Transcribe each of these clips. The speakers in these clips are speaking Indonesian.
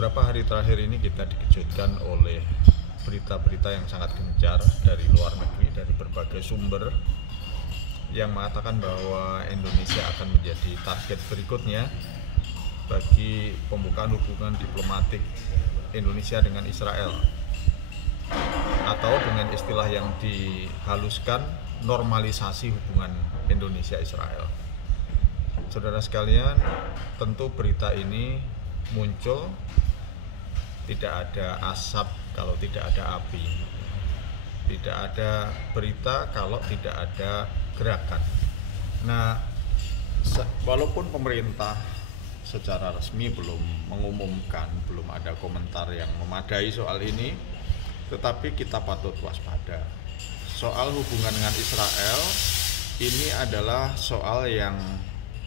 Beberapa hari terakhir ini kita dikejutkan oleh berita-berita yang sangat gencar dari luar negeri, dari berbagai sumber yang mengatakan bahwa Indonesia akan menjadi target berikutnya bagi pembukaan hubungan diplomatik Indonesia dengan Israel, atau dengan istilah yang dihaluskan, normalisasi hubungan Indonesia-Israel. Saudara sekalian, tentu berita ini muncul, tidak ada asap kalau tidak ada api, tidak ada berita kalau tidak ada gerakan. Nah, walaupun pemerintah secara resmi belum mengumumkan, belum ada komentar yang memadai soal ini, tetapi kita patut waspada. Soal hubungan dengan Israel ini adalah soal yang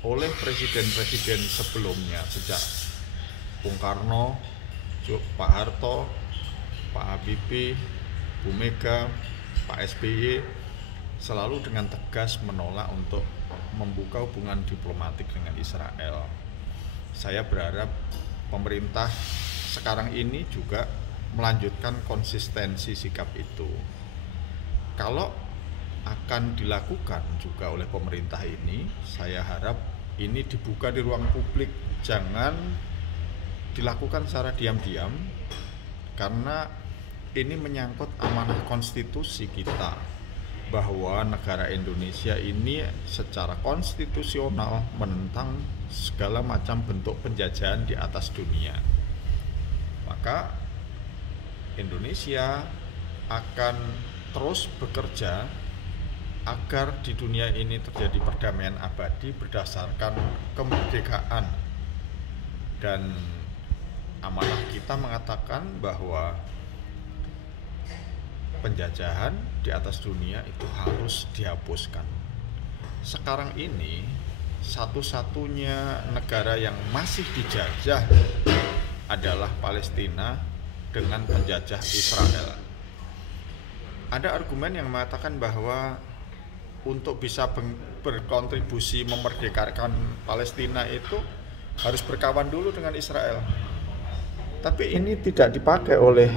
oleh presiden-presiden sebelumnya, sejak Bung Karno, Pak Harto, Pak Habibie, Bu Mega, Pak SBY selalu dengan tegas menolak untuk membuka hubungan diplomatik dengan Israel. Saya berharap pemerintah sekarang ini juga melanjutkan konsistensi sikap itu. Kalau akan dilakukan juga oleh pemerintah ini, saya harap ini dibuka di ruang publik, jangan dilakukan secara diam-diam, karena ini menyangkut amanah konstitusi kita, bahwa negara Indonesia ini secara konstitusional menentang segala macam bentuk penjajahan di atas dunia. Maka Indonesia akan terus bekerja agar di dunia ini terjadi perdamaian abadi berdasarkan kemerdekaan. Dan amanah kita mengatakan bahwa penjajahan di atas dunia itu harus dihapuskan. Sekarang ini satu-satunya negara yang masih dijajah adalah Palestina dengan penjajah Israel. Ada argumen yang mengatakan bahwa untuk bisa berkontribusi memerdekakan Palestina itu harus berkawan dulu dengan Israel. Tapi ini tidak dipakai oleh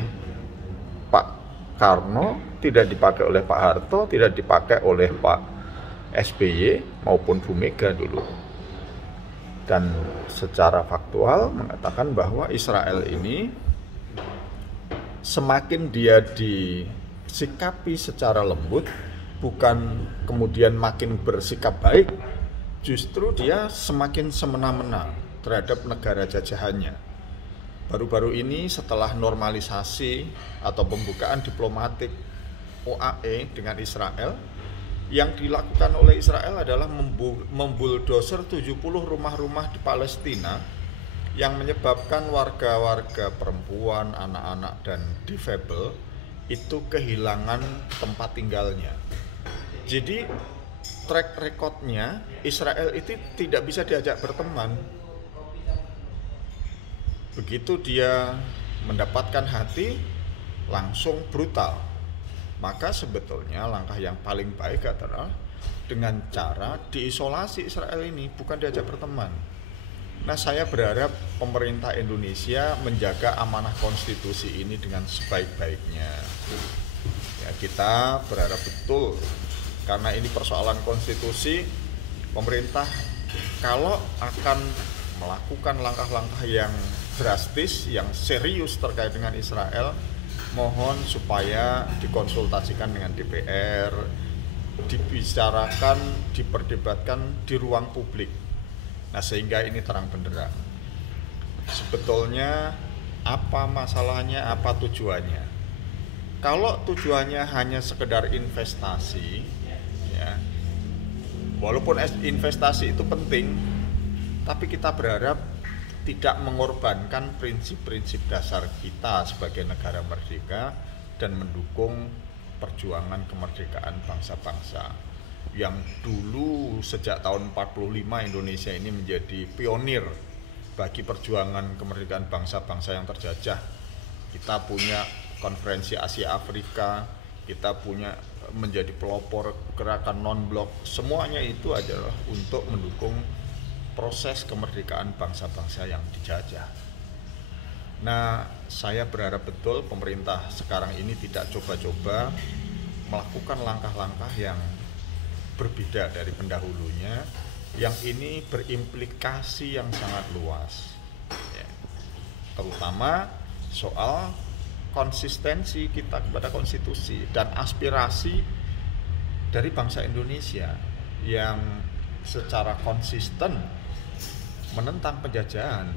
Pak Karno, tidak dipakai oleh Pak Harto, tidak dipakai oleh Pak SBY maupun Bu Mega dulu. Dan secara faktual mengatakan bahwa Israel ini semakin dia disikapi secara lembut, bukan kemudian makin bersikap baik, justru dia semakin semena-mena terhadap negara jajahannya. Baru-baru ini setelah normalisasi atau pembukaan diplomatik OAE dengan Israel, yang dilakukan oleh Israel adalah membuldoser 70 rumah-rumah di Palestina yang menyebabkan warga-warga perempuan, anak-anak, dan difabel itu kehilangan tempat tinggalnya. Jadi track recordnya Israel itu tidak bisa diajak berteman. Begitu dia mendapatkan hati, langsung brutal. Maka sebetulnya langkah yang paling baik adalah dengan cara diisolasi Israel ini, bukan diajak berteman. Nah, saya berharap pemerintah Indonesia menjaga amanah konstitusi ini dengan sebaik-baiknya. Ya, kita berharap betul, karena ini persoalan konstitusi, pemerintah kalau akan melakukan langkah-langkah yang drastis, yang serius terkait dengan Israel, mohon supaya dikonsultasikan dengan DPR, dibicarakan, diperdebatkan di ruang publik. Nah, sehingga ini terang benderang. Sebetulnya apa masalahnya, apa tujuannya? Kalau tujuannya hanya sekedar investasi, ya, walaupun investasi itu penting, tapi kita berharap tidak mengorbankan prinsip-prinsip dasar kita sebagai negara merdeka dan mendukung perjuangan kemerdekaan bangsa-bangsa. Yang dulu sejak tahun 45 Indonesia ini menjadi pionir bagi perjuangan kemerdekaan bangsa-bangsa yang terjajah. Kita punya konferensi Asia Afrika, kita punya menjadi pelopor gerakan non-blok, semuanya itu adalah untuk mendukung proses kemerdekaan bangsa-bangsa yang dijajah. Nah, saya berharap betul pemerintah sekarang ini tidak coba-coba melakukan langkah-langkah yang berbeda dari pendahulunya, yang ini berimplikasi yang sangat luas, ya. Terutama soal konsistensi kita kepada konstitusi dan aspirasi dari bangsa Indonesia yang secara konsisten menentang penjajahan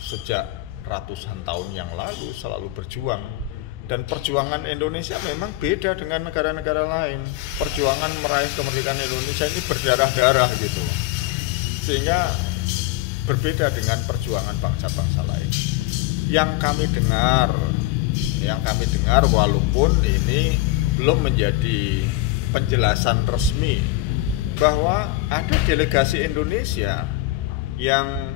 sejak ratusan tahun yang lalu, selalu berjuang. Dan perjuangan Indonesia memang beda dengan negara-negara lain. Perjuangan meraih kemerdekaan Indonesia ini berdarah-darah gitu, sehingga berbeda dengan perjuangan bangsa-bangsa lain. Yang kami dengar walaupun ini belum menjadi penjelasan resmi, bahwa ada delegasi Indonesia yang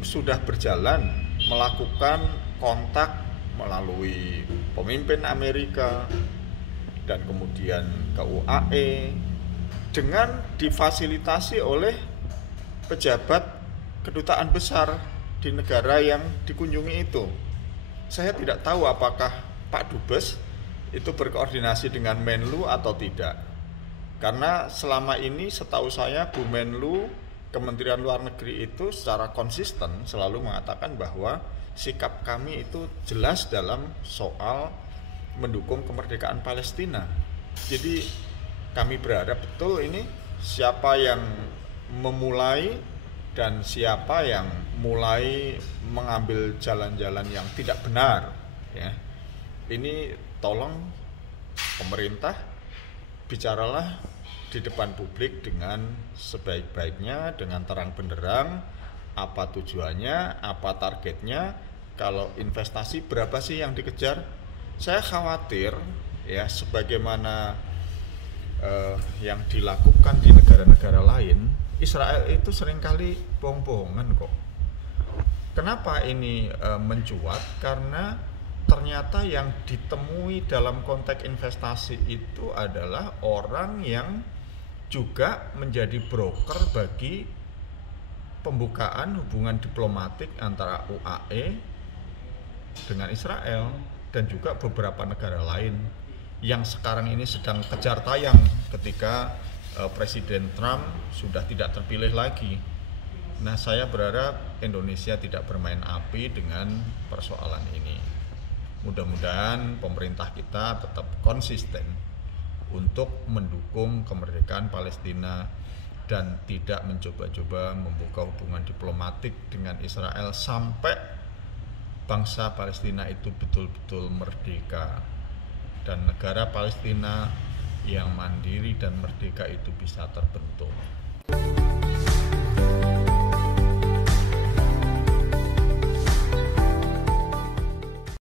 sudah berjalan melakukan kontak melalui pemimpin Amerika dan kemudian ke UAE dengan difasilitasi oleh pejabat kedutaan besar di negara yang dikunjungi itu. Saya tidak tahu apakah Pak Dubes itu berkoordinasi dengan Menlu atau tidak. Karena selama ini setahu saya Bu Menlu, Kementerian Luar Negeri itu secara konsisten selalu mengatakan bahwa sikap kami itu jelas dalam soal mendukung kemerdekaan Palestina. Jadi kami berharap betul ini siapa yang memulai dan siapa yang mulai mengambil jalan-jalan yang tidak benar, ya. Ini tolong pemerintah bicaralah di depan publik dengan sebaik-baiknya, dengan terang benderang, apa tujuannya, apa targetnya, kalau investasi berapa sih yang dikejar. Saya khawatir ya, sebagaimana yang dilakukan di negara-negara lain, Israel itu seringkali bohong-bohongan kok. Kenapa ini mencuat? Karena ternyata yang ditemui dalam konteks investasi itu adalah orang yang juga menjadi broker bagi pembukaan hubungan diplomatik antara UAE dengan Israel dan juga beberapa negara lain yang sekarang ini sedang kejar tayang ketika Presiden Trump sudah tidak terpilih lagi. Nah, saya berharap Indonesia tidak bermain api dengan persoalan ini. Mudah-mudahan pemerintah kita tetap konsisten untuk mendukung kemerdekaan Palestina dan tidak mencoba-coba membuka hubungan diplomatik dengan Israel sampai bangsa Palestina itu betul-betul merdeka dan negara Palestina yang mandiri dan merdeka itu bisa terbentuk.